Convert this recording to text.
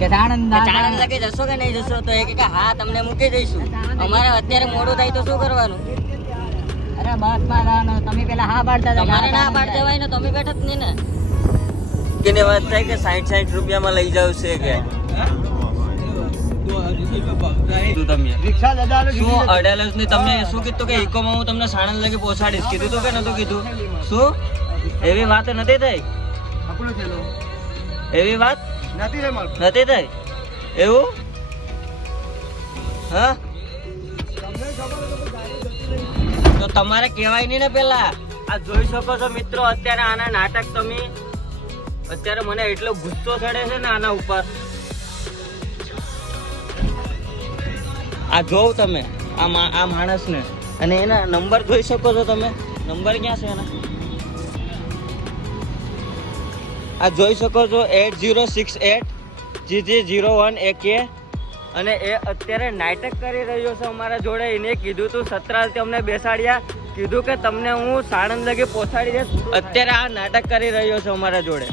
કે ચાણંદ લગી જશો કે નહીં જશો? તો એ કે હા તમને મૂકી દઈશું. અમારે અત્યારે મોડું થાય તો શું કરવાનું? અરે બસ માં તમે પેલા હા પાડતા હતા. તમારે ના પાડ દેવાય ને, તમે બેઠા જ નહીં ને. કેને વાત થાય કે 60 રૂપિયામાં લઈ જાવ છે કે શું અડાલજ ને તમે શું કીધું કે ઇકોમાં હું તમને સાણંદ લગી પહોંચાડીશ કીધું તો કે નતું કીધું? શું એવી વાત નથી થઈ? એવી વાત નથી થઈ એવું? હા તો તમારે કહેવાય નહીં ને પેલા. આ જોઈ શકો છો મિત્રો, અત્યારે આના નાટક તમે અત્યારે મને એટલો ગુસ્સો ચડે છે ને આના ઉપર. આ જોવ તમે આ માણસને, અને એના નંબર જોઈ શકો છો તમે. નંબર ક્યાં છે એના? આ જોઈ શકો છો 8068GG01AK. અને એ અત્યારે નાટક કરી રહ્યો છે અમારા જોડે. એને કીધું તું સતરાલથી અમને બેસાડ્યા, કીધું કે તમને હું સાણંદ લગી પહોંચાડી દઈશ. અત્યારે આ નાટક કરી રહ્યો છે અમારા જોડે.